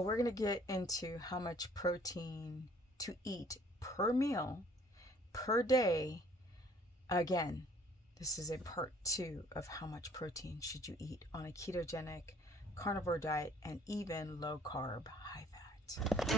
We're going to get into how much protein to eat per meal, per day. Again, this is a part 2 of how much protein should you eat on a ketogenic carnivore diet and even low carb, high fat.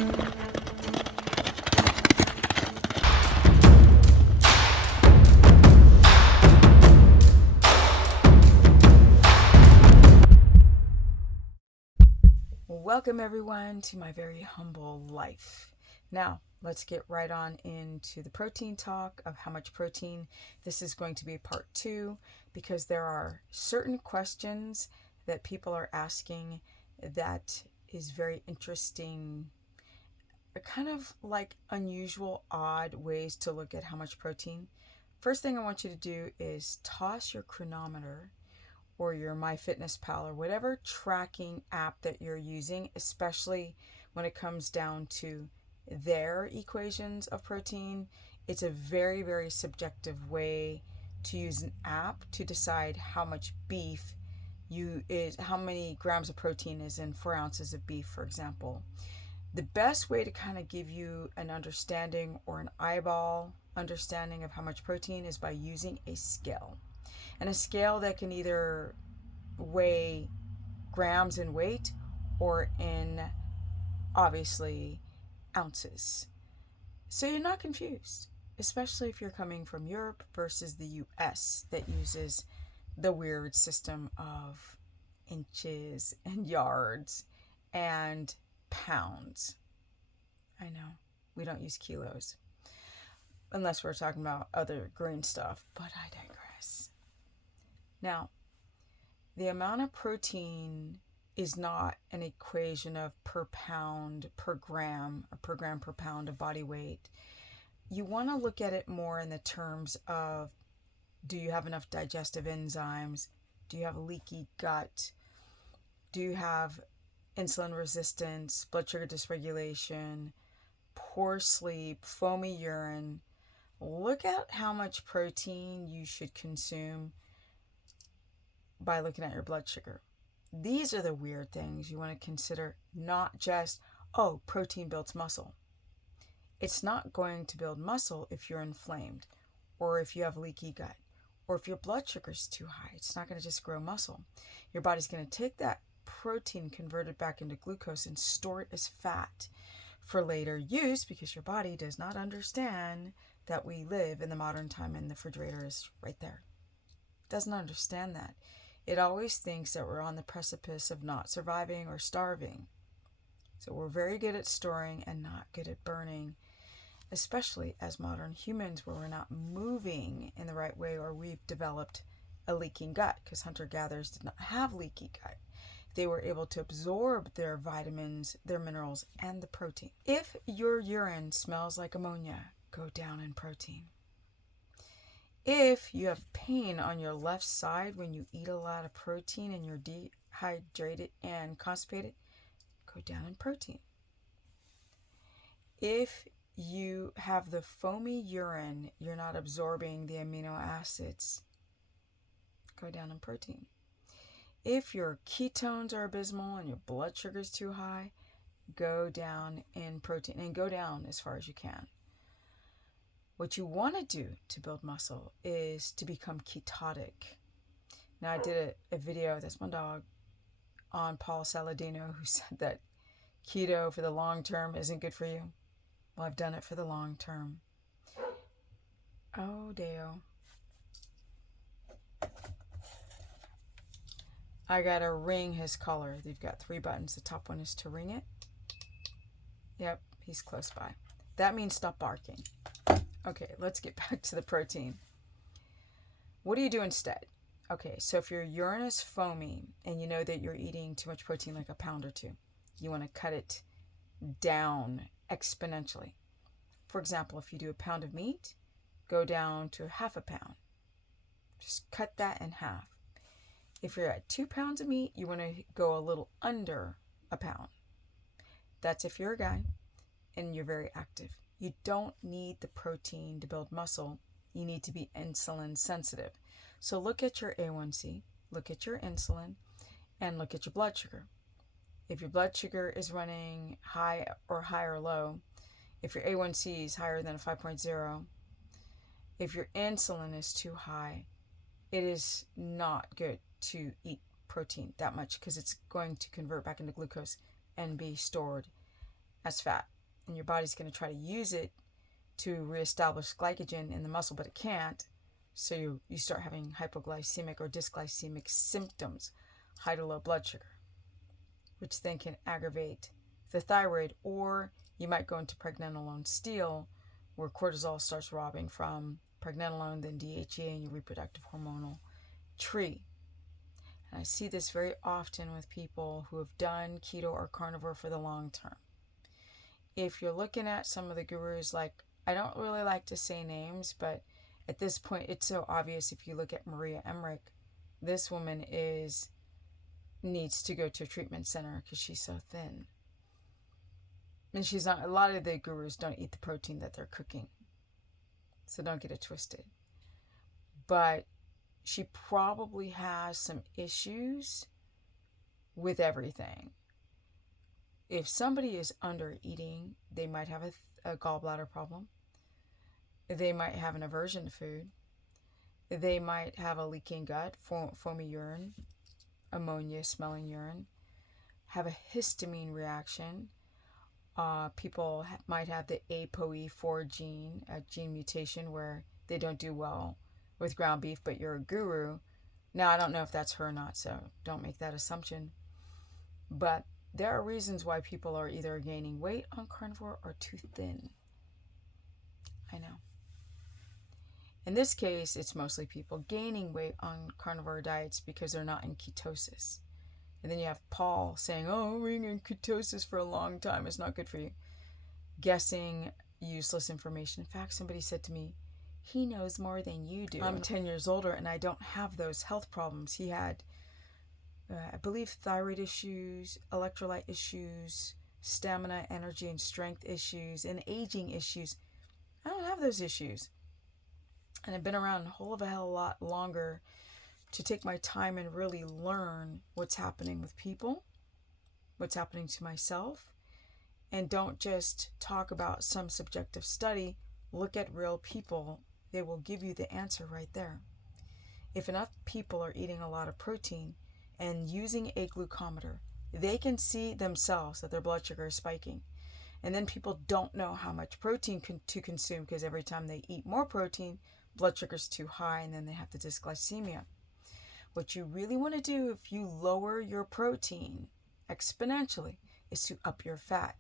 Welcome everyone to my very humble life. Now, let's get right on into the protein talk of how much protein. This is going to be part 2 because there are certain questions that people are asking that is very interesting, kind of like unusual, odd ways to look at how much protein. First thing I want you to do is toss your chronometer or your MyFitnessPal or whatever tracking app that you're using, especially when it comes down to their equations of protein. It's a very, very subjective way to use an app to decide how much beef how many grams of protein is in 4 ounces of beef, for example. The best way to kind of give you an understanding or an eyeball understanding of how much protein is by using a scale. And a scale that can either weigh grams in weight or in, obviously, ounces. So you're not confused, especially if you're coming from Europe versus the US that uses the weird system of inches and yards and pounds. I know, we don't use kilos unless we're talking about other green stuff, but I digress. Now, the amount of protein is not an equation of per pound per gram or per gram per pound of body weight. You want to look at it more in the terms of, do you have enough digestive enzymes? Do you have a leaky gut? Do you have insulin resistance, blood sugar dysregulation, poor sleep, foamy urine? Look at how much protein you should consume by looking at your blood sugar. These are the weird things you want to consider, not just, oh, protein builds muscle. It's not going to build muscle if you're inflamed or if you have leaky gut or if your blood sugar is too high. It's not going to just grow muscle. Your body's going to take that protein, convert it back into glucose and store it as fat for later use because your body does not understand that we live in the modern time and the refrigerator is right there. It doesn't understand that. It always thinks that we're on the precipice of not surviving or starving. So we're very good at storing and not good at burning, especially as modern humans where we're not moving in the right way or we've developed a leaking gut because hunter-gatherers did not have leaky gut. They were able to absorb their vitamins, their minerals, and the protein. If your urine smells like ammonia, go down in protein. If you have pain on your left side when you eat a lot of protein and you're dehydrated and constipated, go down in protein. If you have the foamy urine, you're not absorbing the amino acids, go down in protein. If your ketones are abysmal and your blood sugar is too high, go down in protein and go down as far as you can. What you want to do to build muscle is to become ketotic. Now, I did a video, that's my dog, on Paul Saladino, who said that keto for the long term isn't good for you. Well, I've done it for the long term. Oh, Deo. I gotta ring his collar. They've got 3 buttons. The top one is to ring it. Yep, he's close by. That means stop barking. Okay, let's get back to the protein. What do you do instead? Okay, so if your urine is foamy and you know that you're eating too much protein, like a pound or 2, you want to cut it down exponentially. For example, if you do a pound of meat, go down to half a pound. Just cut that in half. If you're at 2 pounds of meat, you want to go a little under a pound. That's if you're a guy and you're very active. You don't need the protein to build muscle. You need to be insulin sensitive. So look at your A1C, look at your insulin, and look at your blood sugar. If your blood sugar is running high or low, if your A1C is higher than a 5.0, if your insulin is too high, it is not good to eat protein that much because it's going to convert back into glucose and be stored as fat. And your body's going to try to use it to reestablish glycogen in the muscle, but it can't. So you start having hypoglycemic or dysglycemic symptoms, high to low blood sugar, which then can aggravate the thyroid, or you might go into pregnenolone steal, where cortisol starts robbing from pregnenolone, then DHEA, and your reproductive hormonal tree. And I see this very often with people who have done keto or carnivore for the long term. If you're looking at some of the gurus, like, I don't really like to say names, but at this point it's so obvious. If you look at Maria Emmerich, this woman needs to go to a treatment center because she's so thin. And she's not, a lot of the gurus don't eat the protein that they're cooking. So don't get it twisted. But she probably has some issues with everything. If somebody is under eating, they might have a gallbladder problem. They might have an aversion to food. They might have a leaking gut, foamy urine, ammonia smelling urine, have a histamine reaction. People might have the ApoE4 gene, a gene mutation where they don't do well with ground beef, but you're a guru. Now, I don't know if that's her or not, so don't make that assumption. But there are reasons why people are either gaining weight on carnivore or too thin. I know. In this case, it's mostly people gaining weight on carnivore diets because they're not in ketosis. And then you have Paul saying, oh, being in ketosis for a long time is not good for you. Guessing useless information. In fact, somebody said to me, he knows more than you do. I'm 10 years older and I don't have those health problems. He had, I believe, thyroid issues, electrolyte issues, stamina, energy, and strength issues, and aging issues. I don't have those issues. And I've been around a whole of a hell of a lot longer to take my time and really learn what's happening with people, what's happening to myself, and don't just talk about some subjective study. Look at real people. They will give you the answer right there. If enough people are eating a lot of protein and using a glucometer, they can see themselves that their blood sugar is spiking. And then people don't know how much protein to consume because every time they eat more protein, blood sugar's too high, and then they have the dysglycemia. What you really want to do if you lower your protein exponentially is to up your fat,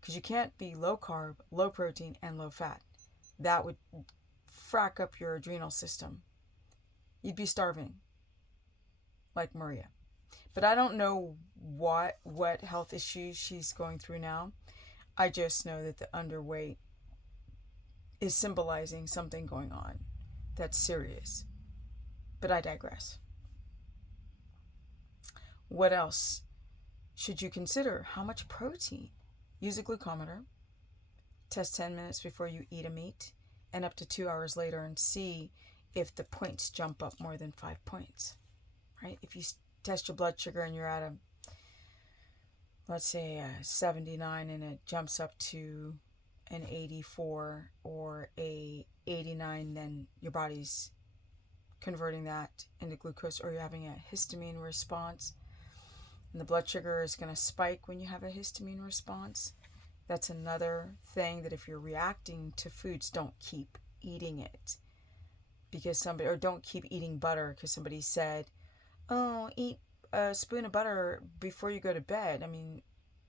because you can't be low carb, low protein, and low fat. That would frack up your adrenal system. You'd be starving, like Maria. But I don't know what health issues she's going through now. I just know that the underweight is symbolizing something going on that's serious. But I digress. What else should you consider? How much protein? Use a glucometer. Test 10 minutes before you eat a meat and up to 2 hours later and see if the points jump up more than 5 points. Right? If you test your blood sugar and you're at a, let's say, a 79 and it jumps up to an 84 or a 89, then your body's converting that into glucose, or you're having a histamine response. And the blood sugar is going to spike when you have a histamine response. That's another thing, that if you're reacting to foods, don't keep eating it. Or don't keep eating butter because somebody said, oh, eat a spoon of butter before you go to bed. I mean,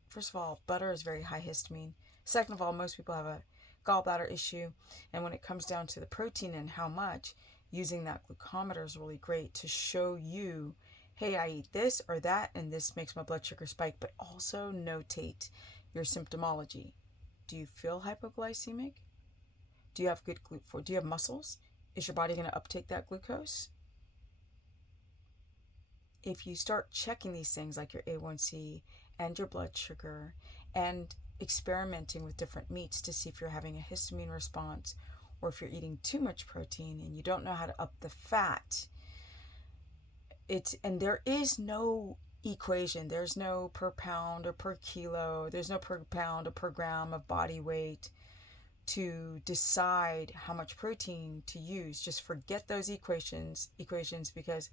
first of all, butter is very high histamine. Second of all, most people have a gallbladder issue. And when it comes down to the protein and how much, using that glucometer is really great to show you, hey, I eat this or that, and this makes my blood sugar spike, but also notate your symptomology. Do you feel hypoglycemic? Do you have good do you have muscles? Is your body going to uptake that glucose? If you start checking these things like your A1C and your blood sugar and experimenting with different meats to see if you're having a histamine response or if you're eating too much protein and you don't know how to up the fat, and there is no equation. There's no per pound or per kilo. There's no per pound or per gram of body weight to decide how much protein to use. Just forget those equations because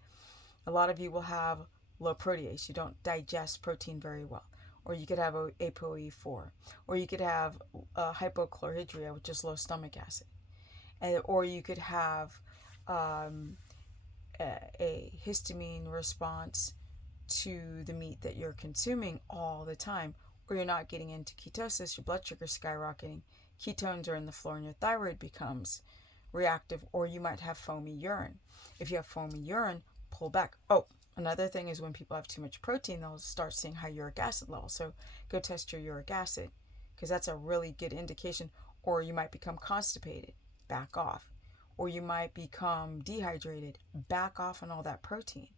a lot of you will have low protease. You don't digest protein very well. Or you could have ApoE4. Or you could have hypochlorhydria, which is low stomach acid. Or you could have a histamine response to the meat that you're consuming all the time. Or you're not getting into ketosis, your blood sugar skyrocketing, ketones are in the floor and your thyroid becomes reactive, or you might have foamy urine. If you have foamy urine, pull back. Oh, another thing is when people have too much protein, they'll start seeing high uric acid levels. So go test your uric acid because that's a really good indication. Or you might become constipated, back off. Or you might become dehydrated, back off on all that protein.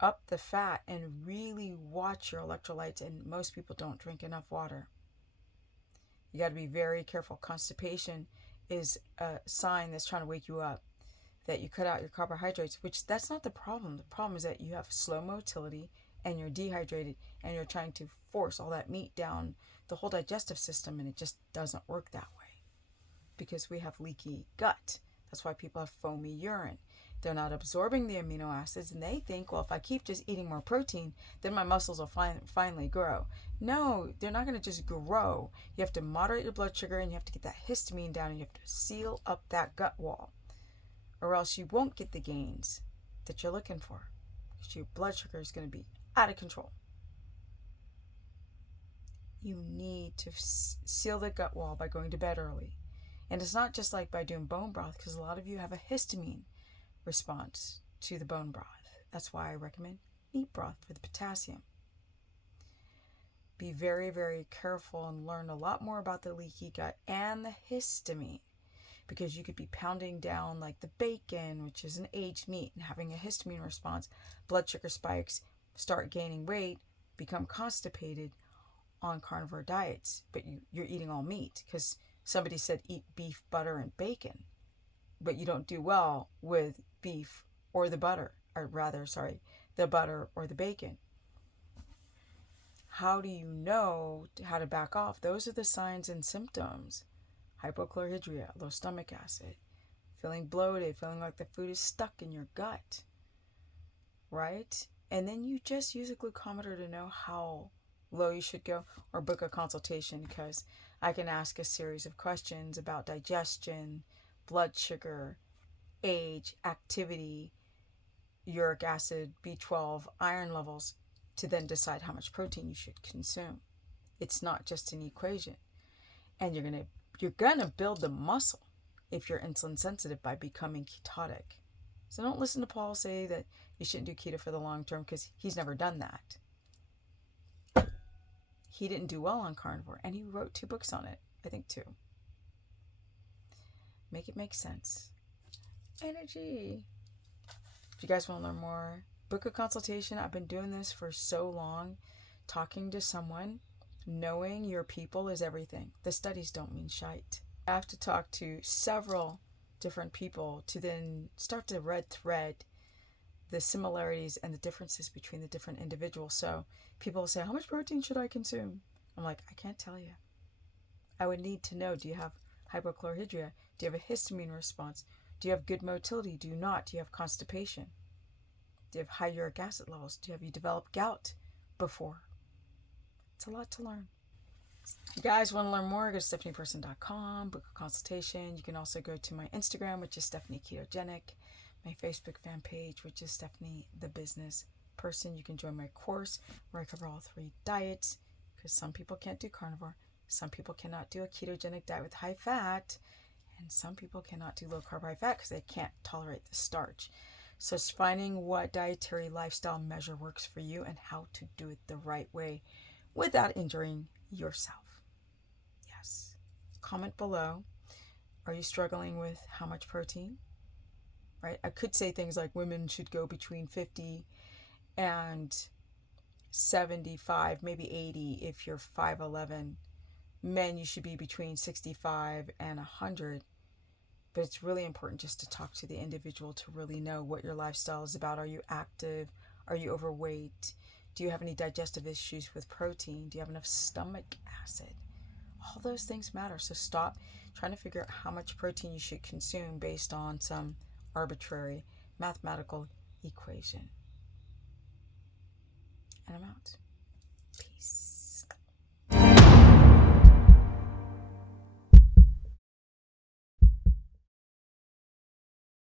Up the fat and really watch your electrolytes. And most people don't drink enough water. You got to be very careful. Constipation is a sign that's trying to wake you up, that you cut out your carbohydrates, which that's not the problem. The problem is that you have slow motility and you're dehydrated and you're trying to force all that meat down the whole digestive system, and it just doesn't work that way because we have leaky gut. That's why people have foamy urine. They're not absorbing the amino acids, and they think, well, if I keep just eating more protein, then my muscles will finally grow. No, they're not going to just grow. You have to moderate your blood sugar, and you have to get that histamine down, and you have to seal up that gut wall, or else you won't get the gains that you're looking for, because your blood sugar is going to be out of control. You need to seal the gut wall by going to bed early. And it's not just like by doing bone broth, because a lot of you have a histamine response to the bone broth. That's why I recommend meat broth for the potassium. Be very, very careful and learn a lot more about the leaky gut and the histamine, because you could be pounding down like the bacon, which is an aged meat, and having a histamine response, blood sugar spikes, start gaining weight, become constipated on carnivore diets, but you're eating all meat because somebody said eat beef, butter, and bacon, but you don't do well with beef or the butter, the butter or the bacon. How do you know how to back off? Those are the signs and symptoms. Hypochlorhydria, low stomach acid, feeling bloated, feeling like the food is stuck in your gut, right? And then you just use a glucometer to know how low you should go, or book a consultation, because I can ask a series of questions about digestion, blood sugar, age, activity, uric acid, B12, iron levels, to then decide how much protein you should consume. It's not just an equation. And you're gonna build the muscle if you're insulin sensitive by becoming ketotic. So don't listen to Paul say that you shouldn't do keto for the long term, because he's never done that. He didn't do well on carnivore, and he wrote 2 books on it. I think 2. Make it make sense. Energy. If you guys want to learn more, book a consultation. I've been doing this for so long. Talking to someone, knowing your people is everything. The studies don't mean shite. I have to talk to several different people to then start to red thread the similarities and the differences between the different individuals. So people say, how much protein should I consume? I'm like, I can't tell you. I would need to know, do you have hypochlorhydria? Do you have a histamine response? Do you have good motility? Do you not? Do you have constipation? Do you have high uric acid levels? Have you developed gout before? It's a lot to learn. If you guys want to learn more, go to stephanieperson.com, book a consultation. You can also go to my Instagram, which is Stephanie Ketogenic, my Facebook fan page, which is Stephanie the Business Person. You can join my course where I cover all 3 diets, because some people can't do carnivore, some people cannot do a ketogenic diet with high fat, and some people cannot do low carb high fat because they can't tolerate the starch. So it's finding what dietary lifestyle measure works for you and how to do it the right way without injuring yourself. Yes. Comment below. Are you struggling with how much protein? Right? I could say things like women should go between 50 and 75, maybe 80 if you're 5'11". Men, you should be between 65 and 100. But it's really important just to talk to the individual to really know what your lifestyle is about. Are you active? Are you overweight? Do you have any digestive issues with protein? Do you have enough stomach acid? All those things matter. So stop trying to figure out how much protein you should consume based on some arbitrary mathematical equation. And I'm out.